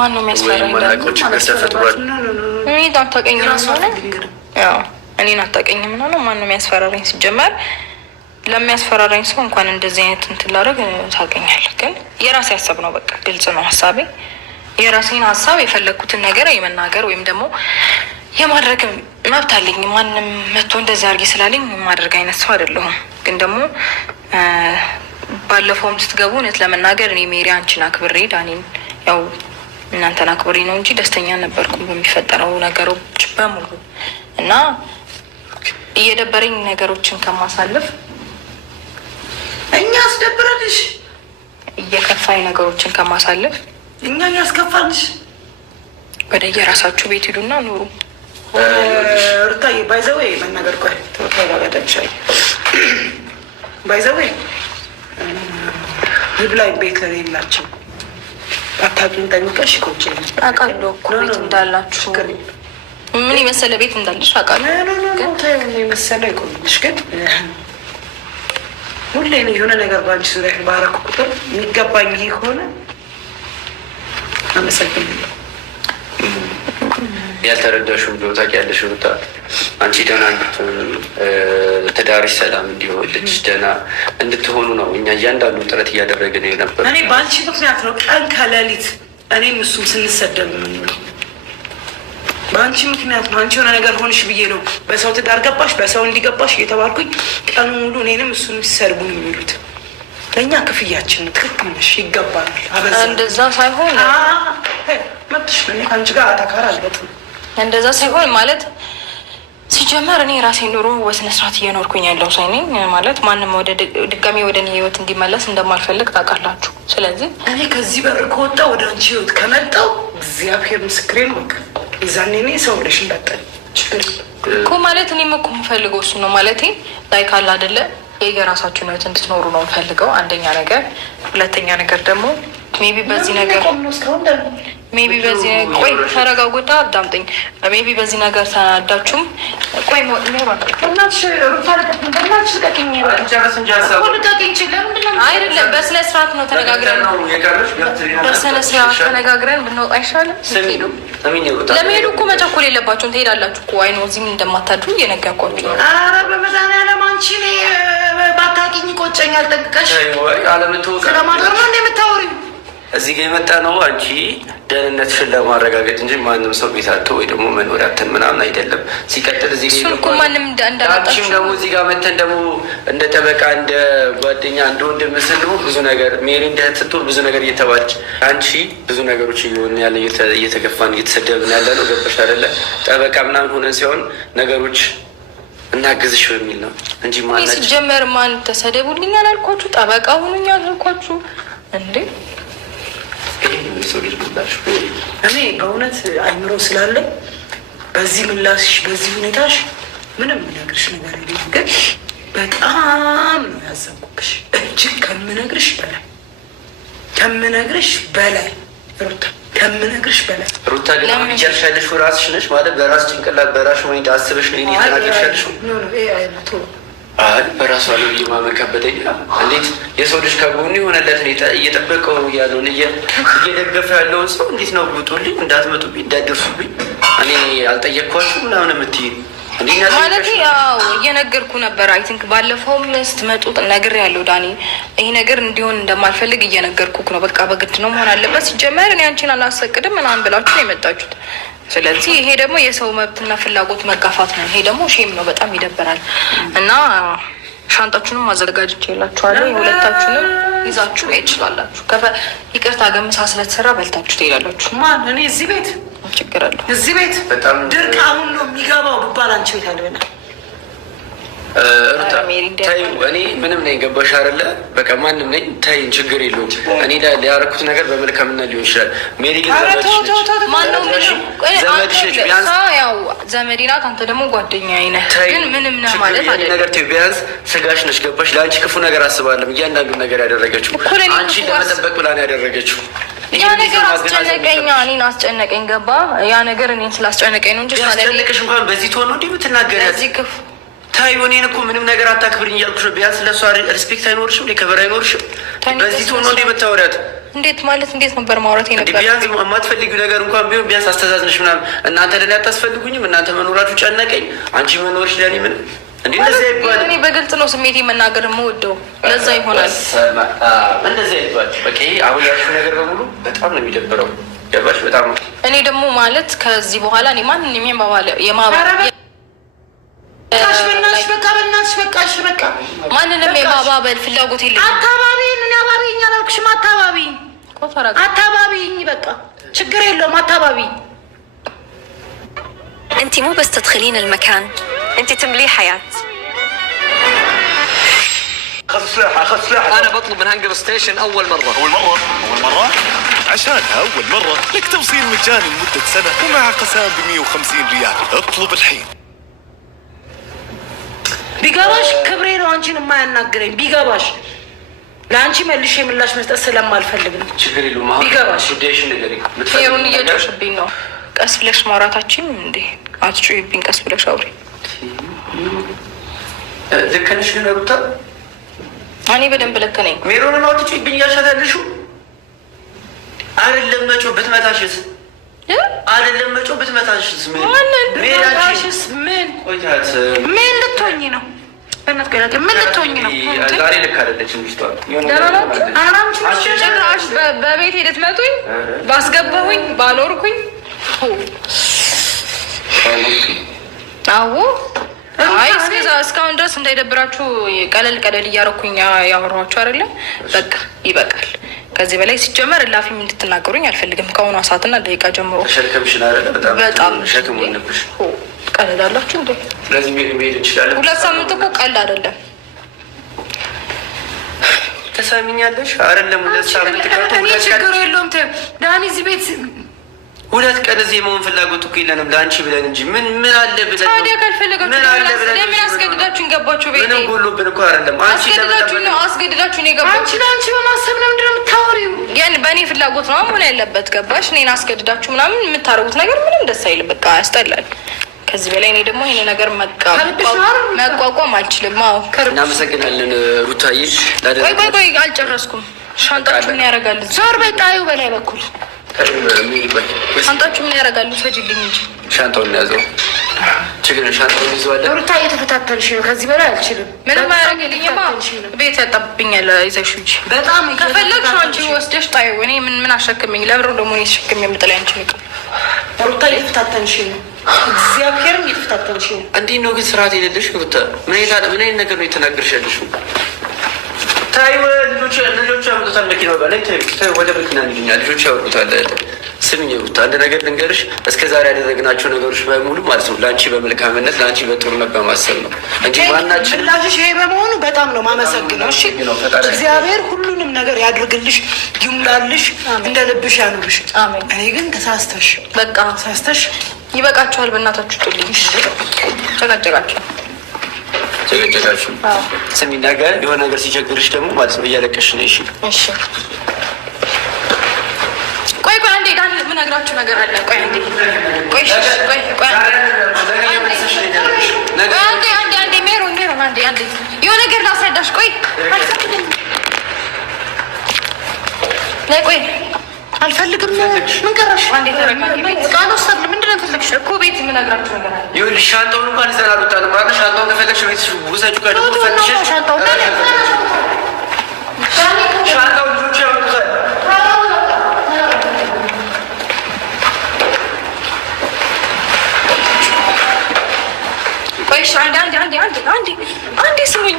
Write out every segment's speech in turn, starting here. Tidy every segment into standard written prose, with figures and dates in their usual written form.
ማን ነው የሚያስፈራኝ? እኔ አታውቀኝም ሆነ ያው እኔን አታውቀኝም ሆነ ማን ነው የሚያስፈራራኝ? ሲጀመር ለሚያስፈራራኝ ሰው እንኳን እንደዚህ አይነት እንትን ላደርግ ታውቀኛለህ። ግን የራሴ ሀሳብ ነው፣ በቃ ግልጽ ነው ሀሳቤ። የራሴን ሀሳብ የፈለግኩትን ነገር የመናገር ወይም ደግሞ የማድረግ መብት አለኝ። ማንም መጥቶ እንደዚህ አድርጊ ስላለኝ የማደርግ አይነት ሰው አይደለሁም። ግን ደግሞ ባለፈውም ስትገቡ እውነት ለመናገር እኔ ሜሪ አንቺን አክብሬ ዳኒን ያው እናንተን አክብሬ ነው እንጂ ደስተኛ ነበርኩም በሚፈጠረው ነገሮች በሙሉ እና እየደበረኝ ነገሮችን ከማሳልፍ እኛ አስደብረንሽ እየከፋኝ ነገሮችን ከማሳልፍ እኛ ያስከፋልሽ ወደ የራሳችሁ ቤት ሂዱና ኑሩ። ሩታዬ ባይዘወይ መናገር ቆይ ተረጋጋጠቻል። ባይዘወይ ይብላኝ ቤት ለሌላቸው አታውቂኝ ጠይቀሽ ኮች አውቃለሁ እኮ ቤት እንዳላችሁ ምን የመሰለ ቤት እንዳለሽ አውቃለሁ። ግን የመሰለ ይቆምልሽ ግን ሁሌ የሆነ ነገር ባንቺ ዙሪያ ባረኩ ቁጥር የሚገባኝ ይሄ ከሆነ አመሰግናለሁ። ያልተረዳሽው እንደው ታውቂያለሽ ሩታ፣ አንቺ ደህና እንድትሆኑ ትዳርሽ ሰላም እንዲሆን ልጅ ደህና እንድትሆኑ ነው እኛ እያንዳንዱ ጥረት እያደረግን ነበር። እኔ በአንቺ ምክንያት ነው ቀን ከሌሊት እኔም እሱም ስንሰደብ የምንለው በአንቺ ምክንያት ነው። አንቺ የሆነ ነገር ሆንሽ ብዬ ነው በሰው ትዳር ገባሽ በሰው እንዲገባሽ እየተባልኩኝ ቀኑ ሙሉ እኔንም እሱንም ሲሰርቡ ነው የሚሉት። ለእኛ ክፍያችን ነው። ትክክል ነሽ፣ ይገባል። እንደዛ ሳይሆን መብትሽ ነው። ከአንቺ ጋር አታካር አልበትም። እንደዛ ሳይሆን ማለት ሲጀመር እኔ ራሴ ኑሮ በስነ ስርዓት እየኖርኩኝ ያለው ሰው ነኝ። ማለት ማንም ወደ ድጋሜ ወደ እኔ ህይወት እንዲመለስ እንደማልፈልግ ታውቃላችሁ። ስለዚህ እኔ ከዚህ በር ከወጣ ወደ አንቺ ህይወት ከመጣው እግዚአብሔር ምስክሬን ወቅ የዛኔ እኔ ሰው ብለሽ እንዳጠል ችግር እኮ ማለት እኔም እኮ የምፈልገው እሱ ነው። ማለቴ ላይ ካለ አይደለ የየራሳችሁን ህይወት እንድትኖሩ ነው የምፈልገው። አንደኛ ነገር፣ ሁለተኛ ነገር ደግሞ ሜቢ በዚህ ነገር ሜቢ በዚህ ቆይ ተረጋጉታ አዳምጠኝ። ሜቢ በዚህ ነገር ተናዳችሁም ቆይ አይደለም በስነ ስርዓት ነው ተነጋግረን በስነ ስርዓት ተነጋግረን ብንወጣ አይሻልም? ስትሄዱ ለመሄዱ እኮ መቸኮል የለባችሁም። ትሄዳላችሁ እኮ አይ ነው እዚህም እንደማታድሩ እየነገርኳችሁ ነው። ኧረ በመድኃኒዓለም አንቺ ባታውቂኝ ቆጨኛል። ጠንቅቀሽ ስለማድረግ ነው እንደምታወሪው እዚህ ጋር የመጣ ነው አንቺ ደህንነትሽን ለማረጋገጥ እንጂ ማንም ሰው ቤት አጥቶ ወይ ደግሞ መኖሪያ አጥተን ምናምን አይደለም። ሲቀጥል እዚህ ጋር ማንም እንዳላጣችሁ ደግሞ እዚህ ጋር መተን ደግሞ እንደ ጠበቃ እንደ ጓደኛ እንደ ወንድም ምስል ደግሞ ብዙ ነገር ሜሪ እንደ እህት ስትሆን ብዙ ነገር እየተባች አንቺ ብዙ ነገሮች እየሆን ያለ እየተገፋን እየተሰደብን ያለ ነው። ገባሽ አይደለ? ጠበቃ ምናምን ሆነን ሲሆን ነገሮች እናግዝሽ በሚል ነው እንጂ ማናችሁ ሲጀመር ማን ተሰደቡልኝ አላልኳችሁ? ጠበቃ ሁኑኝ አላልኳችሁ እንዴ? እኔ በእውነት አይምሮ ስላለኝ በዚህ ምላሽሽ በዚህ ሁኔታሽ ምንም ምነግርሽ ነገር የለም። ግን በጣም ነው ያዘንኩብሽ፣ እጅግ ከምነግርሽ በላይ ሩታ፣ ከምነግርሽ በላይ ሩታ። ግን አሁን እያልሻለሽ ራስሽ ነሽ ማለት በራስ ጭንቅላት በራሽ ወይ አስበሽ ነው የተናገርሻለሽ። በራሷ ላይ ማመን ከበደኝ። እንዴት የሰው ልጅ ከጎኑ የሆነለትን እየጠበቀው ያለውን እየደገፈ ያለውን ሰው እንዴት ነው ውጡልኝ፣ እንዳትመጡብኝ፣ እንዳትደርሱብኝ እኔ አልጠየቅኳችሁ ምናምን የምትይኝ ማለት ያው እየነገርኩ ነበር። አይ ቲንክ ባለፈውም ስትመጡ ነግሬያለሁ ዳኒ፣ ይሄ ነገር እንዲሆን እንደማልፈልግ እየነገርኩክ ነው። በቃ በግድ ነው መሆን አለበት። ሲጀመር እኔ አንቺን አላስፈቅድም ምናምን ብላችሁ ነው የመጣችሁት። ስለዚህ ይሄ ደግሞ የሰው መብትና ፍላጎት መጋፋት ነው። ይሄ ደግሞ ሼም ነው፣ በጣም ይደበራል። እና ሻንጣችሁንም አዘጋጅቼላችኋለሁ። የሁለታችሁንም ይዛችሁ መሄድ ትችላላችሁ። ይቅርታ ገምሳ ስለተሰራ በልታችሁ ትሄዳላችሁ። ማን እኔ እዚህ ቤት ችግር አለው? እዚህ ቤት ድርቅ አሁን ነው የሚገባው ብባል አንቺ ቤት አለ ብና ሩታ ታይ፣ እኔ ምንም ነኝ ገባሽ አይደለ? በቃ ማንም ነኝ ታይን፣ ችግር የለውም። እኔ ሊያረኩት ነገር በመልካምነት ሊሆን ይችላል። ሜሪ ግን ዘመድሽ ቢያንስ ያው ዘመዴ ናት፣ አንተ ደግሞ ጓደኛዬ ነህ። ግን ምንም ነህ ማለት አይደለም። ነገር ተይ፣ ቢያንስ ስጋሽ ነሽ ገባሽ? ለአንቺ ክፉ ነገር አስባለም። እያንዳንዱ ነገር ያደረገችው አንቺ ለመጠበቅ ብላ ነው ያደረገችው። ያ ነገር አስጨነቀኝ፣ እኔን አስጨነቀኝ። ገባ? ያ ነገር እኔን ስላስጨነቀኝ ነው እንጂ ያስጨነቀሽ እንኳን በዚህ ትሆን ነው እንዴ የምትናገሪያት? እዚህ ክፉ ታይ፣ እኔን እኮ ምንም ነገር አታክብርኝ እያልኩሽ ነው። ቢያንስ ለእሷ ሪስፔክት አይኖርሽም? ክብር አይኖርሽም? በዚህ ትሆን ነው እንዴ የምታወሪያት? እንዴት ማለት እንዴት ነበር ማውራት የነበረ? ቢያንስ የማትፈልጊው ነገር እንኳን ቢሆን ቢያንስ አስተዛዝነሽ ምናምን እናንተ ለኔ አታስፈልጉኝም፣ እናንተ መኖራችሁ ጨነቀኝ፣ አንቺ መኖርሽ ለኔ ምን እንደዚህ አይባልም። እኔ በግልጽ ነው ስሜቴ መናገር የምወደው፣ ለዛ ይሆናል እንደዚህ አይባልም። በቃ ይሄ አሁን ያልሽው ነገር በሙሉ በጣም ነው የሚደብረው። ገባሽ? በጣም እኔ ደግሞ ማለት ከዚህ በኋላ እኔ ማንንም ማንንም የማባበል ፍላጎት የለኝም። አታባቢኝ አላልኩሽም? አታባቢኝ በቃ ችግር የለውም። አታባቢኝ انت مو بس تدخلين المكان، انت تمليه حياة. خذ سلاحك. انا بطلب من هانجر ستيشن اول مرة. اول مرة عشانها اول مرة لك توصيل مجاني لمدة سنة ومع قسام ب150 ريال. اطلب الحين. ቢገባሽ ክብሬ ነው አንቺን የማያናግረኝ። ቢገባሽ ለአንቺ መልሼ ምላሽ መስጠት ስለማልፈልግ ነው። ችግር የለውም። ቢገባሽ ጉዳይሽን ነገር ይሁን። እየጮሽብኝ ነው። ቀስ ብለሽ ማውራታችን እንዴ አትጮይብኝ። ቀስ ብለሽ አውሪ። ልክ ነሽ ግን ሩታ፣ እኔ በደንብ ልክ ነኝ። ሜሮንን አትጮይብኝ እያልሻታለሽ አይደለም። መጮህ ብትመታሽስ? አይደለም መጮህ ብትመታሽስ? ምን ልትሆኚ ነው? ምን ልትሆኚ ነው? ዛሬ ልክ አይደለችም ልጅቷ። ጭራሽ በቤት ልትመቱኝ፣ ባስገባሁኝ፣ ባልወርኩኝ። አዎ አይ እስካሁን ድረስ እንዳይደብራችሁ ቀለል ቀለል እያረኩኝ ያወራኋችሁ አይደለ? በቃ ይበቃል። ከዚህ በላይ ሲጀመር እላፊም እንድትናገሩኝ አልፈልግም። ከአሁኗ ሰዓትና ደቂቃ ጀምሮ ሸክምሽን አይደለ? በጣም ሸክም ሆነብሽ። ቀለዳላችሁ እንዴ? ስለዚህ መሄድ እንችላለን። 2 ሳምንት እኮ ቀልድ አይደለም። ተሰሚኛለሽ አይደለም? 2 ሳምንት ችግር የለውም። ዳኒ እዚህ ቤት 2 ቀን እዚህ የመሆን ፍላጎት እኮ የለንም ለአንቺ ብለን እንጂ ምን አለ ብለን። ታዲያ ካልፈለጋችሁ ለምን አስገድዳችሁን ገባችሁ? ቤቴ ምንም ጎሎብን እኮ አይደለም። አስገድዳችሁን የገባችሁ። አንቺ ለአንቺ በማሰብ ነው ምንድን ነው የምታወሪው? ግን በእኔ ፍላጎት ነው መሆን ያለበት። ገባሽ? እኔን አስገድዳችሁ ምናምን የምታደርጉት ነገር ምንም ደስ አይልም። በቃ ያስጠላል። ከዚህ በላይ እኔ ደግሞ ይሄን ነገር መቋቋም አልችልም። አዎ እናመሰግናለን ሩታዬ። ቆይ አልጨረስኩም። ሻንጣችሁ ምን ያደርጋል? ዞር በይ ጣዩ በላይ በኩል ሻንጣችሁ ምን ያደርጋሉ? ሰጅልኝ እንጂ ሻንጣውን ያዘው። ችግር ሻንጣውን ይዘዋል። ሩታ እየተፈታተንሽ ነው። ከዚህ በላይ አልችልም። ምንም አያደርግልኝማ። ቤት ያጣብኛል። ይዘሽ እንጂ በጣም ከፈለግሽ አንቺ ወስደሽ ጣዩ። እኔ ምን አሸክምኝ? ለብሮ ደግሞ እኔ ተሸክሜ የምጥላይ አንቺ ነው። ሩታ እየተፈታተንሽ ነው። እግዚአብሔርም እየተፈታተንሽ ነው። እንዴት ነው ግን ስርዓት የሌለሽ ሩታ? ምን አይነት ነገር ነው የተናገርሽ ያለሽው? ታይ ልጆቹ ያመጡታል መኪናው ጋር ላይ ወደ መኪና እንሂድኛ። ልጆቹ ያወጡታል። ስሚኝ ሩታ፣ አንድ ነገር ልንገርሽ። እስከ ዛሬ ያደረግናቸው ነገሮች በሙሉ ማለት ነው ለአንቺ በመልካምነት ለአንቺ በጥሩነት በማሰብ ነው እንጂ ማናችን ምላሽሽ ይሄ በመሆኑ በጣም ነው ማመሰግነው። እሺ እግዚአብሔር ሁሉንም ነገር ያድርግልሽ፣ ይሙላልሽ፣ እንደ ልብሽ ያኑርሽ። እኔ ግን ተሳስተሽ በቃ ተሳስተሽ ይበቃችኋል። በእናታችሁ ጥልኝ ጨቃጨቃችሁ። ስሚ ነገ የሆነ ነገር ሲቸግርሽ ደግሞ ማለት ነው እያለቀሽ ነው። እሺ ቆይ አንዴ ዳን የምነግራችሁ ነገር አለ። ቆይ አንዴ ሜሮን አንዴ የሆነ ነገር ላስረዳሽ። ቆይ አልፈልግም። ምን ቀረሽ? አንዴ ተረጋጊ። ቃል ወሰድን። ምንድን ነው የፈለግሽው? እኮ ቤት የምነግራችሁ ነገር አለ። ይኸውልሽ ሻንጣውን እንኳን ይዘን አልወጣንም ማለት ሻንጣውን ከፈለግሽ ቤት ውሰጂው። ከደሞ ፈትሸሽ ሻንጣውን ልጆቹ ያመጡታል። ቆይ አንዴ ስሙኝ።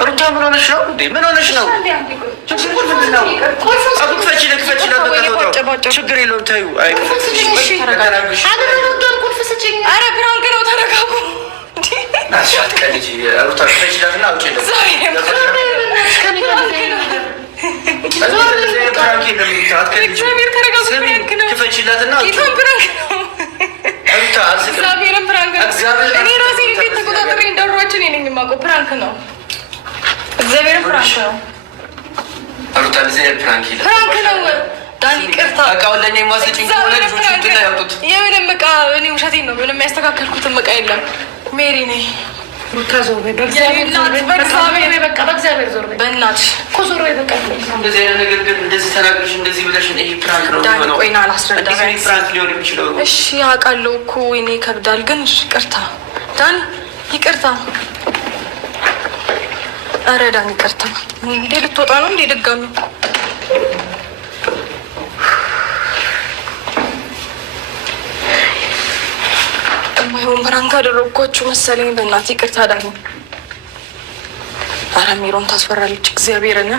ሩታ ምን ሆነሽ ነው? ምን ሆነሽ ነው? ችግር የለውም ታዩ። ኧረ ፕራንክ ነው። ተረጋጉ። እኔ ራሴ እንዴት ተቆጣጠሬ እንዳሯችን ነኝ የማውቀው። ፕራንክ ነው። እግዚአብሔር ፕራንክ ነው። ፕራንክ ነው። ዳኒ ቅርታ እቃውን ለእኔ የማስጭኝ ከሆነ ልጆቹ እንትን ላይ ያውጡት። የምንም እቃ እኔ ውሸቴን ነው። ምንም ያስተካከልኩትም እቃ የለም። ሜሪ ነኝ በእናትሽ እኮ ዞር በይ በቃ። እንደዚህ አይነት ነገር ግን እንደዚህ ተናግረሽ እንደዚህ ብለሽ ይሄ ፕራንክ ነው የሚሆነው። ቆይ ና አላስረዳም። ፕራንክ ሊሆን የሚችለው እሺ አውቃለሁ እኮ ወይኔ ይከብዳል። ግን ይቅርታ ዳኒ፣ ይቅርታ። ኧረ ዳኒ ይቅርታ። እንዴ ልትወጣ ነው እንዴ ድጋሚ? የማይሆን ፕራንክ አደረግኳችሁ መሰለኝ። በእናትህ ይቅርታ ዳኒ። ኧረ ሚሮን ታስፈራለች እግዚአብሔርን